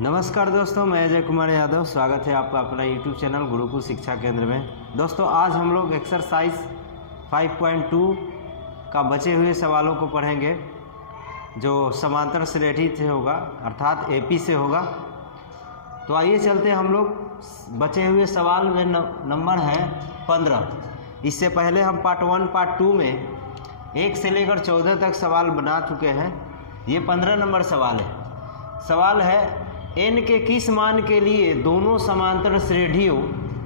नमस्कार दोस्तों, मैं अजय कुमार यादव। स्वागत है आपका अपना यूट्यूब चैनल गुरुकुल शिक्षा केंद्र में। दोस्तों, आज हम लोग एक्सरसाइज 5.2 का बचे हुए सवालों को पढ़ेंगे जो समांतर श्रेणी से होगा, अर्थात एपी से होगा। तो आइए चलते हैं हम लोग। बचे हुए सवाल में नंबर है 15। इससे पहले हम पार्ट 1 पार्ट 2 में 1 से लेकर 14 तक सवाल बना चुके हैं। ये 15 नंबर सवाल है। सवाल है n के किस मान के लिए दोनों समांतर श्रेणियों,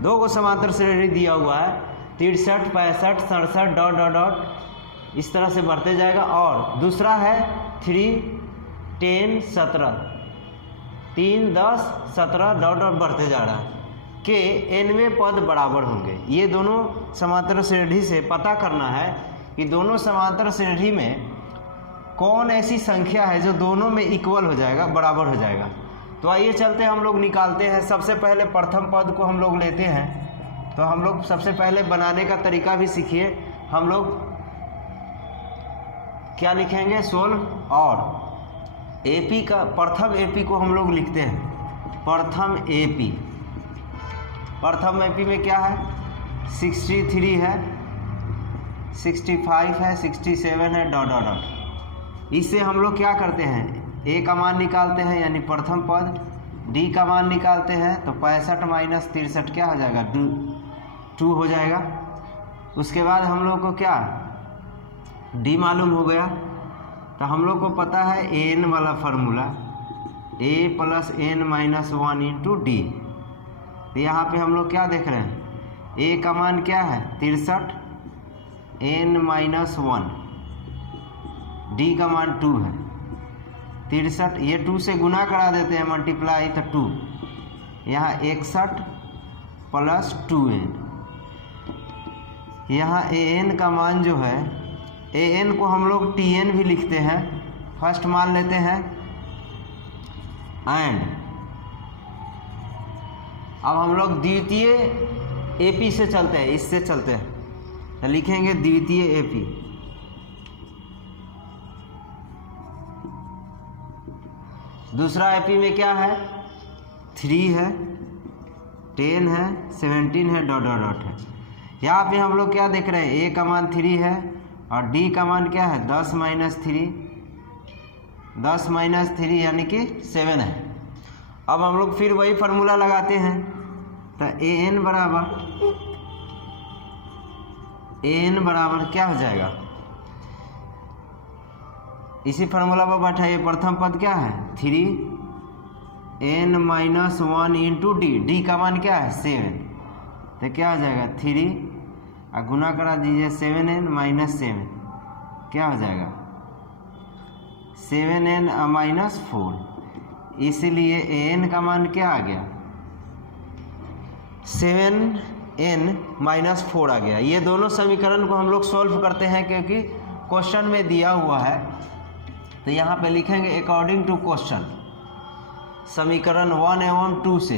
दो को समांतर श्रेणी दिया हुआ है, 63, 65, 67 डॉट डॉट डॉट इस तरह से बढ़ते जाएगा। और दूसरा है 3, 10, 17, 3, 10, 17 डॉट डॉट बढ़ते जा रहा है के nवें पद बराबर होंगे। ये दोनों समांतर श्रेणी से पता करना है कि दोनों समांतर श्रेणी में कौन ऐसी संख्या है जो दोनों में इक्वल हो जाएगा, बराबर हो जाएगा। तो आइए चलते हैं, हम लोग निकालते हैं। सबसे पहले प्रथम पद को हम लोग लेते हैं। तो हम लोग सबसे पहले बनाने का तरीका भी सीखिए। हम लोग क्या लिखेंगे, सोल्व। और एपी का प्रथम एपी को हम लोग लिखते हैं प्रथम एपी। प्रथम एपी में क्या है, 63 है, 65 है, 67 है, डॉट डॉट डॉट। इससे हम लोग क्या करते हैं, ए का मान निकालते हैं यानी प्रथम पद, डी का मान निकालते हैं तो 65 माइनस 63 क्या हो जाएगा, 2 हो जाएगा। उसके बाद हम लोग को क्या डी मालूम हो गया। तो हम लोग को पता है एन वाला formula, A plus N minus 1 into D. तो यहाँ पे हम लोग क्या देख रहे हैं, ए का मान क्या है 63, एन माइनस 1, डी का मान 2 है 63। ये 2 से गुना करा देते हैं, मल्टीप्लाई, तो 2 यहाँ 61 प्लस 2n। यहाँ an का मान जो है, an को हम लोग tn भी लिखते हैं। फर्स्ट मान लेते हैं एंड अब हम लोग द्वितीय एपी से चलते हैं, इससे चलते हैं। तो लिखेंगे द्वितीय एपी। दूसरा एपी में क्या है, 3 है, 10 है, 17 है, डॉट डॉट डॉट है। यहाँ पे हम लोग क्या देख रहे हैं, ए का मान 3 है और डी का मान क्या है 10 माइनस 3, 10 माइनस 3 यानी कि 7 है। अब हम लोग फिर वही फार्मूला लगाते हैं। तो an बराबर क्या हो जाएगा, इसी फार्मूला पर बैठाइए। प्रथम पद क्या है 3 n minus 1 into D, D का मान क्या है 7। तो क्या हो जाएगा 3 और गुना करा दीजिए 7n माइनस 7, क्या हो जाएगा 7n माइनस 4। इसीलिए an का मान क्या आ गया 7n माइनस 4 आ गया। ये दोनों समीकरण को हम लोग सॉल्व करते हैं क्योंकि क्वेश्चन में दिया हुआ है। तो यहाँ पे लिखेंगे अकॉर्डिंग टू क्वेश्चन, समीकरण 1 एवं 2 से,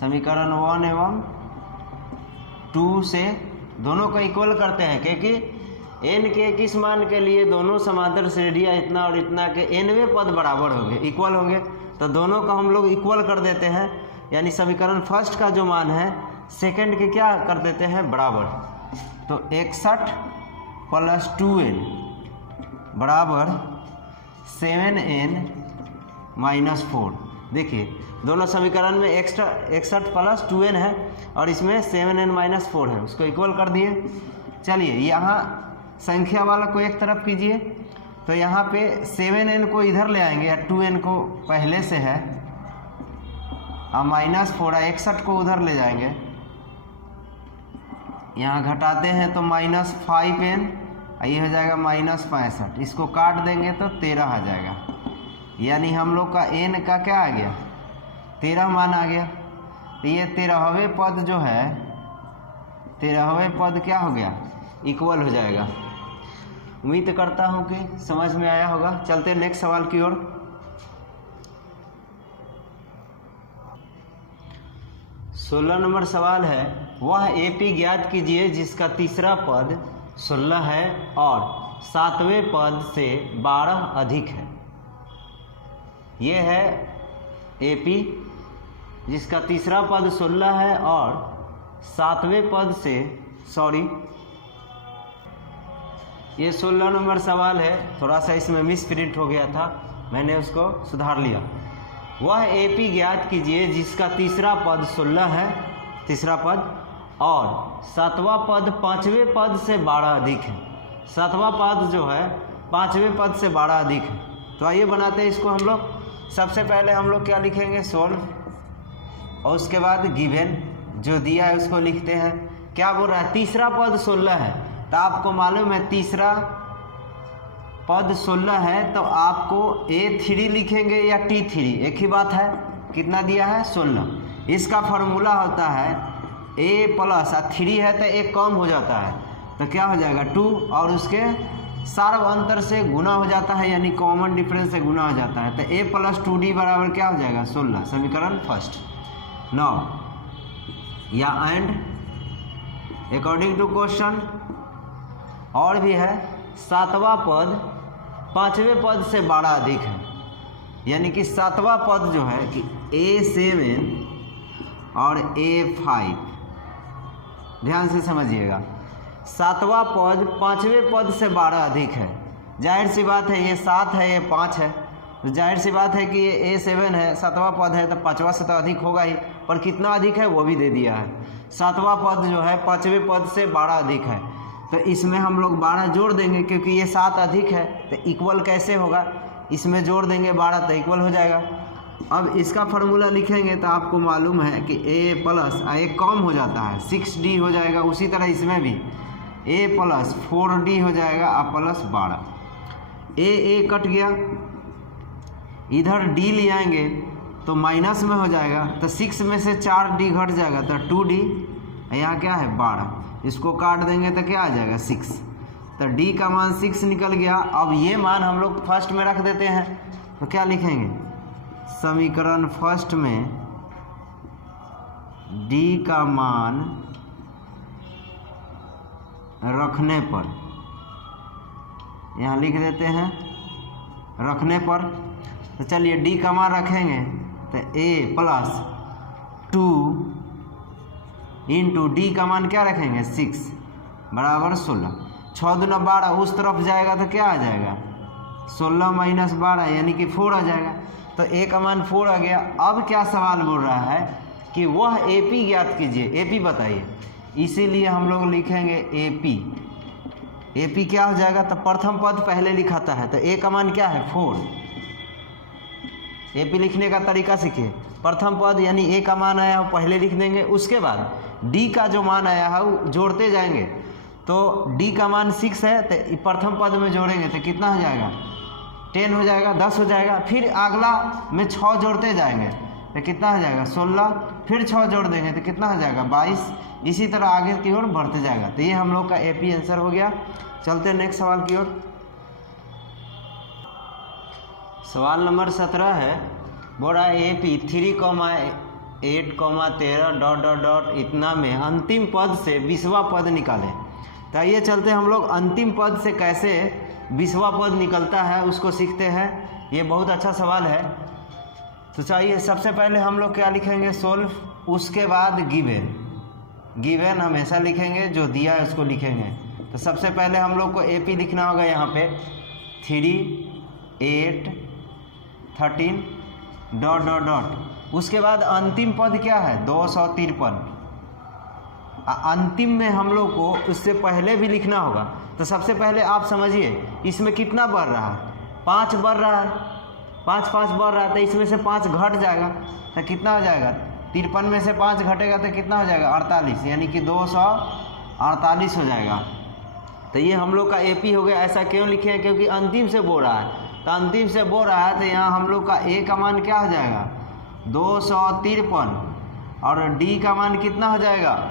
समीकरण 1 एवं 2 से दोनों को इक्वल करते हैं क्योंकि n के किस मान के लिए दोनों समांतर श्रेणियाँ इतना और इतना के nवें पद बराबर होंगे, इक्वल होंगे। तो दोनों का हम लोग इक्वल कर देते हैं, यानी समीकरण फर्स्ट का जो मान है सेकंड के क्या कर देते हैं बराबर। तो 61 प्लस 2n बराबर 7n माइनस 4। देखिए दोनों समीकरण में 61 प्लस 2n है और इसमें 7n माइनस 4 है, उसको इक्वल कर दिए। चलिए यहाँ संख्या वाला को एक तरफ कीजिए। तो यहाँ पे 7n को इधर ले आएंगे या 2n को पहले से है और माइनस 4 61 को उधर ले जाएंगे, यहाँ घटाते हैं तो माइनस 5n, ये हो जाएगा माइनस 65। इसको काट देंगे तो 13 आ जाएगा, यानी हम लोग का n का क्या आ गया 13 मान आ गया। तो ये 13वें पद जो है, 13वें पद क्या हो गया, इक्वल हो जाएगा। उम्मीद करता हूँ कि समझ में आया होगा। चलते नेक्स्ट सवाल की ओर। 16 नंबर सवाल है, वह एपी ज्ञात कीजिए जिसका तीसरा पद 16 है और 7वें पद से 12 अधिक है। ये है AP जिसका तीसरा पद 16 है और 7वें पद से ये 16 नंबर सवाल है, थोड़ा सा इसमें मिस प्रिंट हो गया था, मैंने उसको सुधार लिया। वह AP ज्ञात कीजिए जिसका तीसरा पद 16 है, तीसरा पद, और 7वां पद 5वें पद से 12 अधिक है। 7वां पद जो है 5वें पद से 12 अधिक है। तो आइए बनाते हैं इसको हम लोग। सबसे पहले हम लोग क्या लिखेंगे, सोल्व, और उसके बाद गिवन जो दिया है उसको लिखते हैं। क्या बोल रहा है, तीसरा पद 16 है, तो आपको मालूम है तीसरा पद 16 है, तो आपको A3 लिखेंगे या T3, एक ही बात है। कितना दिया है, 16। इसका फॉर्मूला होता है A प्लस 3 है तो एक कम हो जाता है, तो क्या हो जाएगा 2, और उसके सार्व अंतर से गुना हो जाता है, यानी कॉमन डिफरेंस से गुना हो जाता है। तो A प्लस 2D बराबर क्या हो जाएगा, 16, समीकरण फर्स्ट। नाउ या एंड अकॉर्डिंग टू क्वेश्चन और भी है, 7वां पद 5वें पद से 12 अधिक है, यानी कि 7वां पद जो है कि A7 और A5, ध्यान से समझिएगा। 7वां पद 5वें पद से 12 अधिक है, जाहिर सी बात है ये 7 है, ये 5 है, तो जाहिर सी बात है कि ये A7 है, 7वां पद है, तो 5वां से तो अधिक होगा ही, पर कितना अधिक है वो भी दे दिया है। 7वां पद जो है 5वें पद से 12 अधिक है, तो इसमें हम लोग 12 जोड़ देंगे, क्योंकि ये 7 अधिक है, तो इक्वल कैसे होगा, इसमें जोड़ देंगे 12 तो इक्वल हो जाएगा। अब इसका फार्मूला लिखेंगे तो आपको मालूम है कि A प्लस एक कम हो जाता है, 6D हो जाएगा। उसी तरह इसमें भी A प्लस 4D हो जाएगा और प्लस 12। A कट गया, इधर D ले आएंगे तो माइनस में हो जाएगा, तो 6 में से 4D घट जाएगा तो 2D, यहाँ क्या है 12, इसको काट देंगे तो क्या आ जाएगा 6, तो D का मान 6 निकल गया। अब ये मान हम लोग फर्स्ट में रख देते हैं, तो क्या लिखेंगे, समीकरण फर्स्ट में D का मान रखने पर, यहाँ लिख देते हैं रखने पर, तो चलिए D का मान रखेंगे तो A प्लस 2 इंटू D का मान क्या रखेंगे 6 बराबर 16। 6 दूना 12, उस तरफ जाएगा तो क्या आ जाएगा 16 माइनस 12 यानी कि 4 आ जाएगा, तो A का मान 4 आ गया। अब क्या सवाल बोल रहा है कि वह AP ज्ञात कीजिए, AP बताइए, इसीलिए हम लोग लिखेंगे AP। AP क्या हो जाएगा, तो प्रथम पद पहले लिखाता है, तो A का मान क्या है 4। AP लिखने का तरीका सीखिए, प्रथम पद यानी A का मान आया वो पहले लिख देंगे, उसके बाद D का जो मान आया है वो जोड़ते जाएंगे। तो D का मान 6 है, तो प्रथम पद में जोड़ेंगे तो कितना हो जाएगा 10 हो जाएगा, 10 हो जाएगा। फिर अगला में 6 जोड़ते जाएंगे तो कितना हो जाएगा 16, फिर 6 जोड़ देंगे तो कितना हो जाएगा 22, इसी तरह आगे की ओर बढ़ते जाएगा। तो ये हम लोग का AP आंसर हो गया। चलते हैं नेक्स्ट सवाल की ओर। सवाल नंबर 17 है, बोल रहा है AP 3,8,13 ... इतना में अंतिम पद से 20वां पद निकालें। तो आइए चलते हम लोग अंतिम पद से कैसे 20वां पद निकलता है उसको सीखते हैं। ये बहुत अच्छा सवाल है। तो चाहिए सबसे पहले हम लोग क्या लिखेंगे, सोल्व, उसके बाद गिवन। गिवन हमेशा लिखेंगे, जो दिया है उसको लिखेंगे। तो सबसे पहले हम लोग को AP लिखना होगा, यहाँ पे 3, 8, 13 ... उसके बाद अंतिम पद क्या है 253। अंतिम में हम लोग को उससे पहले भी लिखना होगा। तो सबसे पहले आप समझिए इसमें कितना बढ़ रहा है, 5 बढ़ रहा है, 5 बढ़ रहा है, तो इसमें से 5 घट जाएगा तो कितना हो जाएगा 53 में से 5 घटेगा तो कितना हो जाएगा 48, यानी कि 248 हो जाएगा। तो ये हम लोग का AP हो गया। ऐसा क्यों लिखे हैं, क्योंकि अंतिम से बोल रहा है, तो अंतिम से बोल रहा है तो यहाँ हम लोग का A का मान क्या हो जाएगा 253 और D का मान कितना हो जाएगा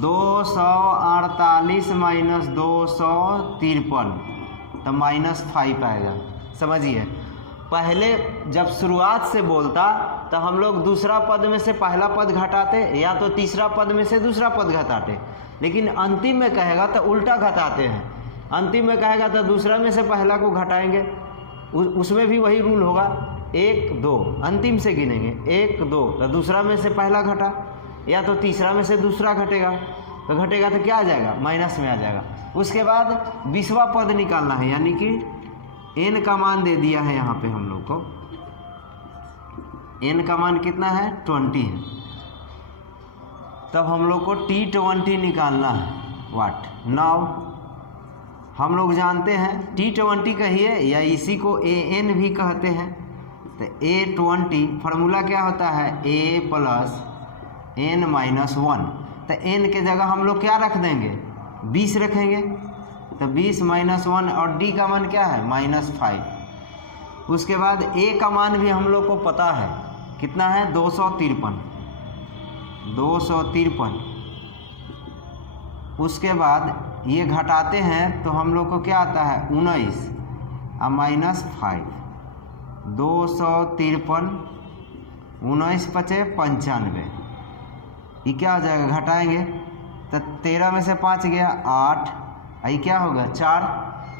248 माइनस 253, तो -5 आएगा। समझिए, पहले जब शुरुआत से बोलता तो हम लोग दूसरा पद में से पहला पद घटाते, या तो तीसरा पद में से दूसरा पद घटाते, लेकिन अंतिम में कहेगा तो उल्टा घटाते हैं। अंतिम में कहेगा तो दूसरा में से पहला को घटाएंगे, उसमें भी वही रूल होगा। 1 2 अंतिम से गिनेंगे 1 2, तो दूसरा में से पहला घटा या तो तीसरा में से दूसरा घटेगा, तो घटेगा तो क्या आ जाएगा, माइनस में आ जाएगा। उसके बाद 20वां पद निकालना है, यानी कि n का मान दे दिया है यहाँ पे हम लोग को, n का मान कितना है 20 है, तब हम लोग को T20 निकालना है। वाट नाउ हम लोग जानते हैं T20 कहिए या इसी को AN भी कहते हैं, तो A20 फार्मूला क्या होता है, A प्लस n माइनस 1, तो n के जगह हम लोग क्या रख देंगे 20 रखेंगे, तो 20 माइनस 1 और d का मान क्या है -5। उसके बाद a का मान भी हम लोग को पता है कितना है 253। उसके बाद ये घटाते हैं तो हम लोग को क्या आता है 19 और -5, 253, 19 पचे 95, ये क्या हो जाएगा घटाएंगे तो 13 में से 5 गया 8, ये क्या होगा 4,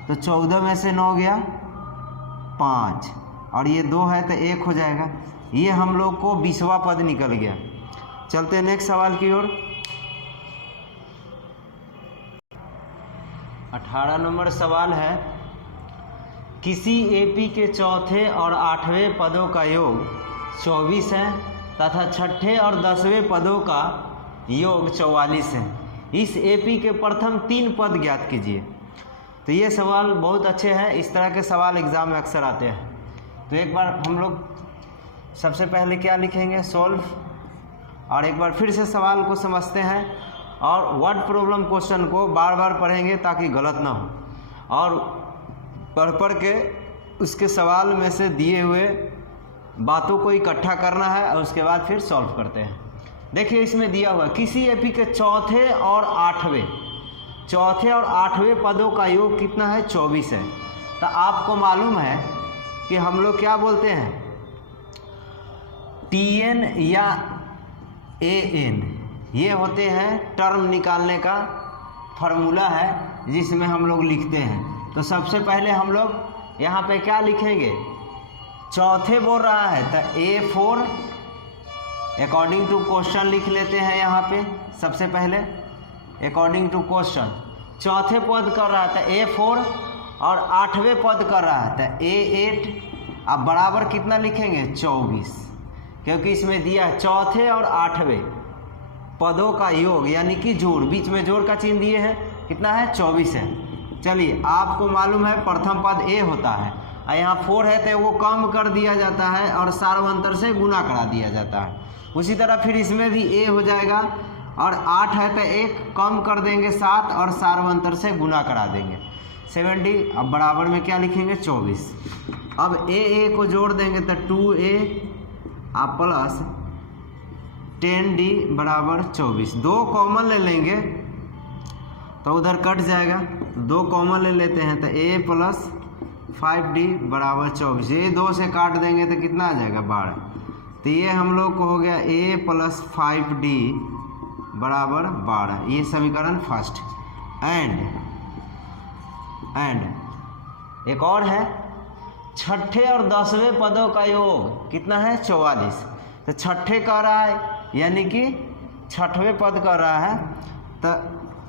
तो 14 में से 9 गया 5 और ये 2 है तो 1 हो जाएगा। ये हम लोग को 20वां पद निकल गया। चलते हैं नेक्स्ट सवाल की ओर। 18 नंबर सवाल है, किसी एपी के चौथे और 8वें पदों का योग 24 है तथा छठे और 10वें पदों का योग 44 है। इस एपी के प्रथम 3 पद ज्ञात कीजिए। तो ये सवाल बहुत अच्छे हैं, इस तरह के सवाल एग्जाम में अक्सर आते हैं। तो एक बार हम लोग सबसे पहले क्या लिखेंगे, सोल्व, और एक बार फिर से सवाल को समझते हैं और वर्ड प्रॉब्लम क्वेश्चन को बार बार पढ़ेंगे ताकि गलत ना हो, और पढ़ के उसके सवाल में से दिए हुए बातों को इकट्ठा करना है और उसके बाद फिर सॉल्व करते हैं। देखिए इसमें दिया हुआ किसी एपी के चौथे और 8वें पदों का योग कितना है 24 है। तो आपको मालूम है कि हम लोग क्या बोलते हैं, TN या AN ये होते हैं टर्म निकालने का फॉर्मूला है जिसमें हम लोग लिखते हैं। तो सबसे पहले हम लोग यहाँ पे क्या लिखेंगे, चौथे बोल रहा है तो A4 अकॉर्डिंग टू क्वेश्चन लिख लेते हैं। यहाँ पे सबसे पहले अकॉर्डिंग टू क्वेश्चन चौथे पद कर रहा था A4 और 8वें पद कर रहा था A8। अब बराबर कितना लिखेंगे 24, क्योंकि इसमें दिया है चौथे और 8वें पदों का योग यानी कि जोड़, बीच में जोड़ का चिन्ह दिए हैं, कितना है 24 है। चलिए आपको मालूम है प्रथम पद A होता है और यहाँ 4 है तो वो कम कर दिया जाता है और सार्वंतर से गुना करा दिया जाता है। उसी तरह फिर इसमें भी A हो जाएगा और 8 है तो 1 कम कर देंगे 7 और सार्वंतर से गुना करा देंगे 70। अब बराबर में क्या लिखेंगे 24। अब A को जोड़ देंगे तो 2A प्लस 10D बराबर 24। 2 कॉमन ले लेंगे तो उधर कट जाएगा, 2 कॉमन ले लेते हैं तो A प्लस 5D बराबर 24। ये 2 से काट देंगे तो कितना आ जाएगा 12। तो ये हम लोग को हो गया A प्लस 5D बराबर 12। ये समीकरण फर्स्ट। एंड एक और है, छठे और 10वें पदों का योग कितना है 44। तो छठे कह रहा है यानी कि छठवें पद कर रहा है तो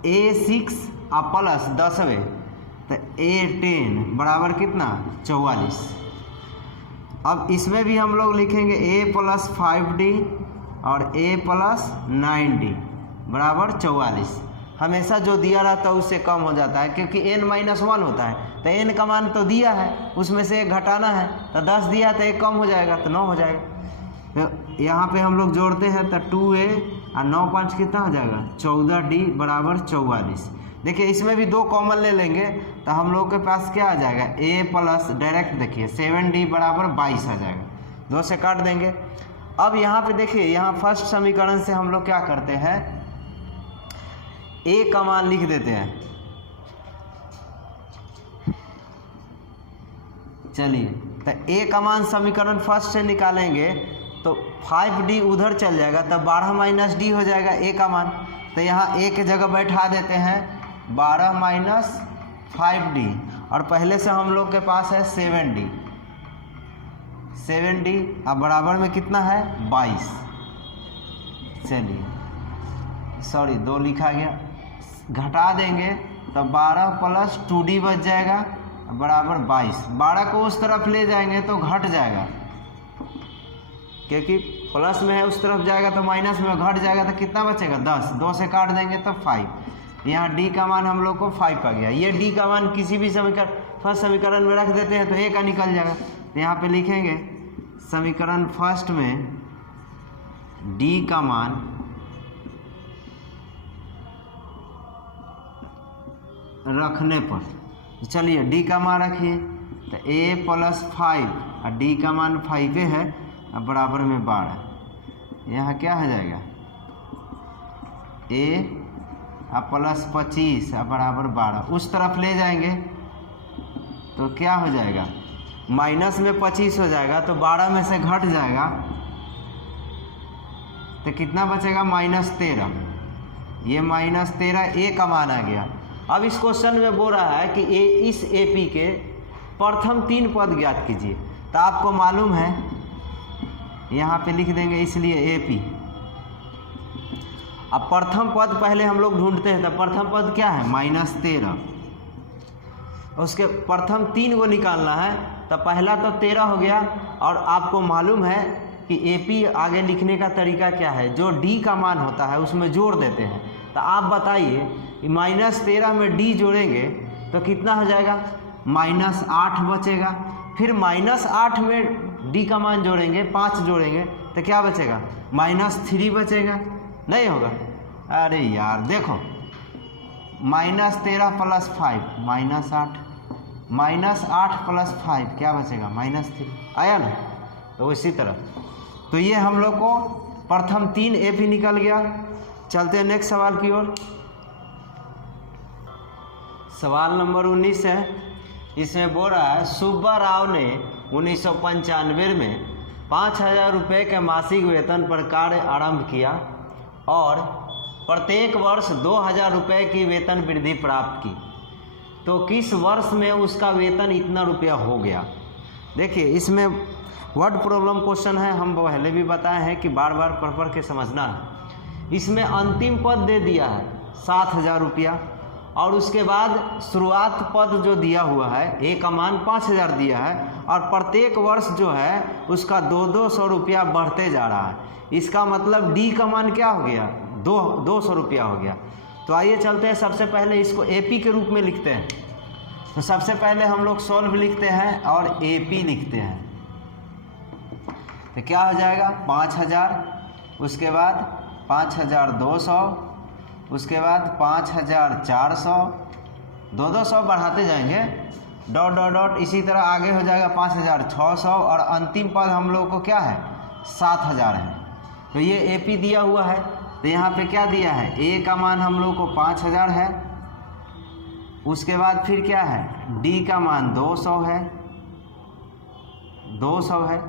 A6 प्लस 10वें तो A10 बराबर कितना 44। अब इसमें भी हम लोग लिखेंगे A प्लस 5D और A प्लस 9D बराबर 44। हमेशा जो दिया रहता है उससे कम हो जाता है क्योंकि n-1 होता है, तो n का मान तो दिया है उसमें से 1 घटाना है, तो 10 दिया तो 1 कम हो जाएगा तो 9 हो जाएगा। तो यहाँ पे हम लोग जोड़ते हैं तो 2A और 9 5 कितना हो जाएगा 14D बराबर 44। देखिए इसमें भी 2 कॉमन ले लेंगे तो हम लोग के पास क्या आ जाएगा A प्लस डायरेक्ट देखिए 7D बराबर 22 आ जाएगा, 2 से काट देंगे। अब यहाँ पे देखिए यहाँ फर्स्ट समीकरण से हम लोग क्या करते हैं A का मान लिख देते हैं। चलिए तो A का मान समीकरण फर्स्ट से निकालेंगे तो 5D उधर चल जाएगा तो 12 माइनस D हो जाएगा A का मान। तो यहाँ A के जगह बैठा देते हैं 12 माइनस 5D और पहले से हम लोग के पास है 7D। 7D अब बराबर में कितना है 22। चलिए सॉरी 2 लिखा गया, घटा देंगे तो 12 प्लस 2D बच जाएगा बराबर 22। 12 को उस तरफ ले जाएंगे तो घट जाएगा, क्योंकि प्लस में है उस तरफ जाएगा तो माइनस में घट जाएगा, तो कितना बचेगा 10। 2 से काट देंगे तो 5। यहाँ D का मान हम लोग को 5 आ गया। ये D का मान किसी भी समीकरण फर्स्ट समीकरण में रख देते हैं तो A का निकल जाएगा। तो यहाँ पे लिखेंगे समीकरण फर्स्ट में D का मान रखने पर, चलिए D का मान रखिए तो A प्लस 5 और D का मान 5 है अब बराबर में 12। यहाँ क्या हो जाएगा A प्लस 25 बराबर 12। उस तरफ ले जाएंगे तो क्या हो जाएगा माइनस में 25 हो जाएगा तो 12 में से घट जाएगा तो कितना बचेगा -13। ये -13 A का मान आ गया। अब इस क्वेश्चन में बोल रहा है कि इस AP के प्रथम 3 पद ज्ञात कीजिए। तो आपको मालूम है यहाँ पे लिख देंगे इसलिए AP। अब प्रथम पद पहले हम लोग ढूंढते हैं तो प्रथम पद क्या है -13। उसके प्रथम 3 को निकालना है तो पहला तो 13 हो गया। और आपको मालूम है कि AP आगे लिखने का तरीका क्या है, जो D का मान होता है उसमें जोड़ देते हैं। तो आप बताइए -13 में D जोड़ेंगे तो कितना हो जाएगा -8 बचेगा। फिर -8 में D का मान जोड़ेंगे 5 जोड़ेंगे तो क्या बचेगा -3 बचेगा, नहीं होगा। अरे यार देखो -13 प्लस 5 -8 -8 प्लस 5 क्या बचेगा -3 आया ना। तो इसी तरह तो ये हम लोग को प्रथम 3 AP निकल गया। चलते हैं नेक्स्ट सवाल की ओर। सवाल नंबर 19 है। इसमें बोल रहा है सुब्बा राव ने 1995 में 5,000 रुपये के मासिक वेतन पर कार्य आरंभ किया और प्रत्येक वर्ष 2,000 रुपये की वेतन वृद्धि प्राप्त की, तो किस वर्ष में उसका वेतन इतना रुपया हो गया। देखिए इसमें वर्ड प्रॉब्लम क्वेश्चन है, हम पहले भी बताए हैं कि बार बार पढ़ पढ़ के समझना है। इसमें अंतिम पद दे दिया है 7,000 रुपया और उसके बाद शुरुआत पद जो दिया हुआ है A का मान 5,000 दिया है और प्रत्येक वर्ष जो है उसका 200 रुपया बढ़ते जा रहा है। इसका मतलब D का मान क्या हो गया 200 रुपया हो गया। तो आइए चलते हैं, सबसे पहले इसको AP के रूप में लिखते हैं। तो सबसे पहले हम लोग सॉल्व लिखते हैं और AP लिखते हैं। तो क्या हो जाएगा 5,000, उसके बाद 5,200, उसके बाद 5,400, 200 बढ़ाते जाएंगे डॉट डॉट डॉट, इसी तरह आगे हो जाएगा 5,600 और अंतिम पद हम लोग को क्या है 7,000 है। तो ये AP दिया हुआ है। तो यहाँ पे क्या दिया है A का मान हम लोग को 5,000 है, उसके बाद फिर क्या है D का मान 200 है, 200 है,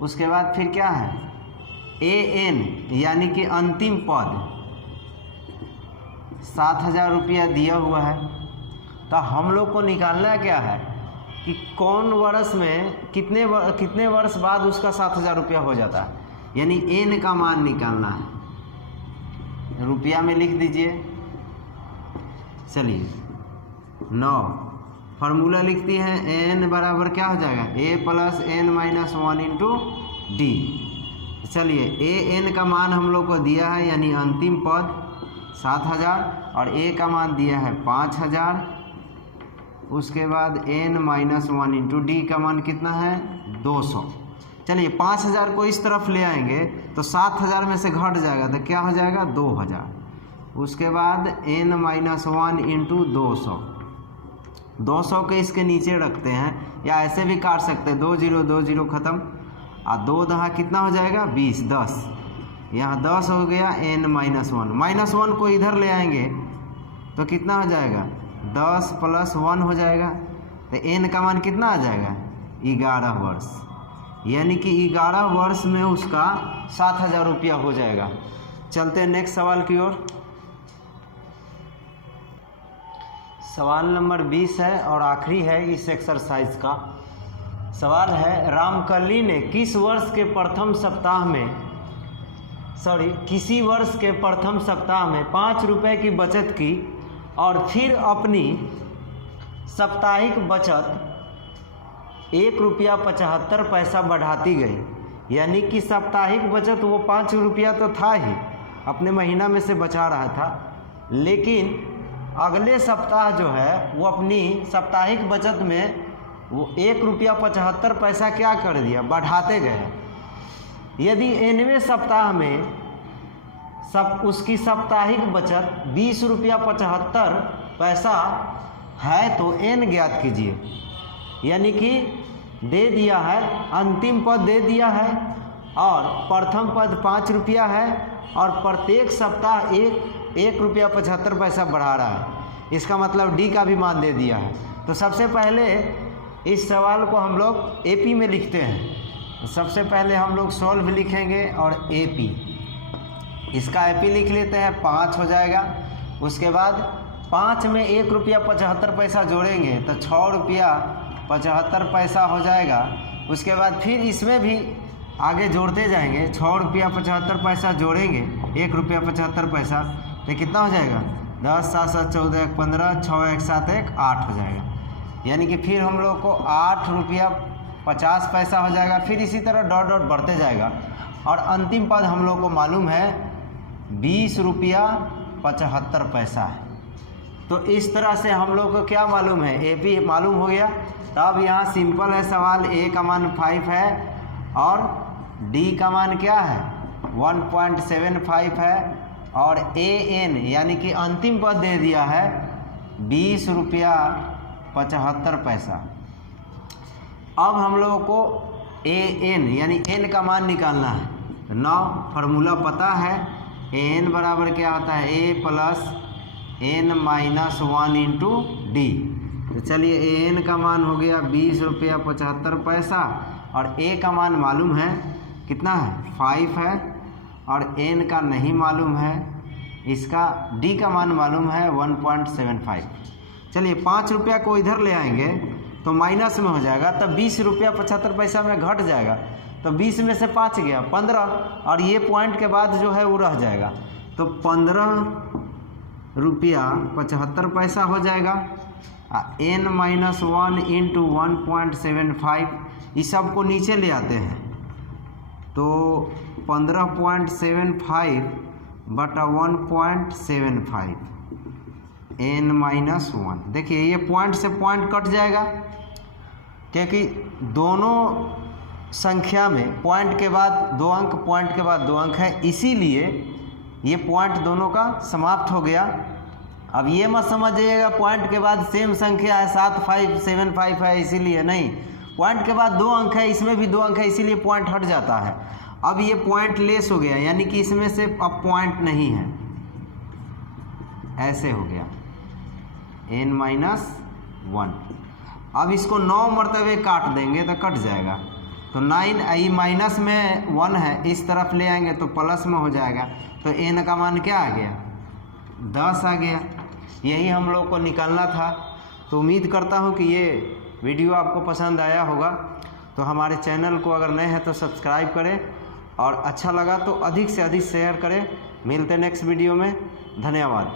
उसके बाद फिर क्या है AN यानी कि अंतिम पद 7,000 रुपया दिया हुआ है। तो हम लोग को निकालना क्या है कि कौन वर्ष में कितने वर्ष बाद उसका 7,000 रुपया हो जाता है, यानी N का मान निकालना है। रुपया में लिख दीजिए। चलिए 9 फार्मूला लिखती हैं N बराबर क्या हो जाएगा A plus N minus 1 into D। चलिए AN का मान हम लोग को दिया है यानी अंतिम पद 7,000 और A का मान दिया है 5,000, उसके बाद N माइनस 1 इंटू D का मान कितना है 200। चलिए 5,000 को इस तरफ ले आएंगे तो 7,000 में से घट जाएगा तो क्या हो जाएगा 2,000, उसके बाद N माइनस 1 इंटू 200। 200 के इसके नीचे रखते हैं या ऐसे भी काट सकते हैं, 2 0 2 0 खत्म और 2 दहा कितना हो जाएगा 20, 10 यहाँ 10 हो गया N माइनस 1। माइनस 1 को इधर ले आएंगे तो कितना हो जाएगा 10 प्लस 1 हो जाएगा। तो N का मान कितना आ जाएगा 11 वर्ष, यानी कि 11 वर्ष में उसका 7,000 रुपया हो जाएगा। चलते हैं नेक्स्ट सवाल की ओर। सवाल नंबर 20 है और आखिरी है इस एक्सरसाइज का। सवाल है रामकली ने किसी वर्ष के प्रथम सप्ताह में 5 रुपये की बचत की और फिर अपनी साप्ताहिक बचत 1 रुपया 75 पैसा बढ़ाती गई। यानी कि साप्ताहिक बचत वो 5 रुपया तो था ही, अपने महीना में से बचा रहा था, लेकिन अगले सप्ताह जो है वो अपनी साप्ताहिक बचत में वो 1 रुपया 75 पैसा क्या कर दिया, बढ़ाते गए। यदि 9वें सप्ताह में उसकी साप्ताहिक बचत 20 रुपया 75 पैसा है तो n ज्ञात कीजिए। यानी कि दे दिया है, अंतिम पद दे दिया है और प्रथम पद 5 रुपया है और प्रत्येक सप्ताह 1 रुपया 75 पैसा बढ़ा रहा है। इसका मतलब डी का भी मान दे दिया है। तो सबसे पहले इस सवाल को हम लोग एपी में लिखते हैं। सबसे पहले हम लोग सॉल्व लिखेंगे और एपी, इसका एपी लिख लेते हैं, 5 हो जाएगा। उसके बाद 5 में 1 रुपया 75 पैसा जोड़ेंगे तो 6 रुपया 75 पैसा हो जाएगा। उसके बाद फिर इसमें भी आगे जोड़ते जाएंगे, 6 रुपया 75 पैसा जोड़ेंगे 1 रुपया 75 पैसा, तो कितना हो जाएगा, 10 7 7 14 1 15 6 1 7 1 8 हो जाएगा। यानी कि फिर हम लोग को 8 रुपया 50 पैसा हो जाएगा। फिर इसी तरह डॉट डॉट बढ़ते जाएगा और अंतिम पद हम लोग को मालूम है 20 रुपया 75 पैसा है। तो इस तरह से हम लोग को क्या मालूम है, एपी मालूम हो गया। तब यहाँ सिंपल है सवाल, ए का मान 5 है और डी का मान क्या है 1.75 है और एन यानी कि अंतिम पद दे दिया है 20 रुपया 75 पैसा। अब हम लोगों को एन यानी एन का मान निकालना है। 9 फार्मूला पता है, एन बराबर क्या होता है, A plus N minus 1 into D. तो चलिए एन का मान हो गया 20 रुपया 75 पैसा और ए का मान मालूम है कितना है 5 है और एन का नहीं मालूम है, इसका डी का मान मालूम है 1.75। चलिए 5 रुपया को इधर ले आएंगे तो माइनस में हो जाएगा, तब 20 रुपया 75 पैसा में घट जाएगा। तो 20 में से 5 गया 15 और ये पॉइंट के बाद जो है वो रह जाएगा, तो 15 रुपया 75 पैसा हो जाएगा। n माइनस 1 इंटू 1.75 इस सब को नीचे ले आते हैं तो 15.75 बटा 1.75 n माइनस 1। देखिए ये पॉइंट से पॉइंट कट जाएगा क्योंकि दोनों संख्या में पॉइंट के बाद 2 अंक, पॉइंट के बाद 2 अंक है, इसीलिए ये पॉइंट दोनों का समाप्त हो गया। अब ये मत समझिएगा पॉइंट के बाद सेम संख्या है 7575 है इसीलिए, नहीं, पॉइंट के बाद 2 अंक है, इसमें भी 2 अंक है इसीलिए पॉइंट हट जाता है। अब ये पॉइंट लेस हो गया यानी कि इसमें से अब पॉइंट नहीं है, ऐसे हो गया n माइनस 1। अब इसको 9 मरतबे काट देंगे तो कट जाएगा, तो 9 आई माइनस में 1 है, इस तरफ ले आएंगे तो प्लस में हो जाएगा, तो n का मान क्या आ गया 10 आ गया। यही हम लोग को निकालना था। तो उम्मीद करता हूँ कि ये वीडियो आपको पसंद आया होगा। तो हमारे चैनल को अगर नए हैं तो सब्सक्राइब करें और अच्छा लगा तो अधिक से अधिक शेयर करें। मिलते हैं नेक्स्ट वीडियो में, धन्यवाद।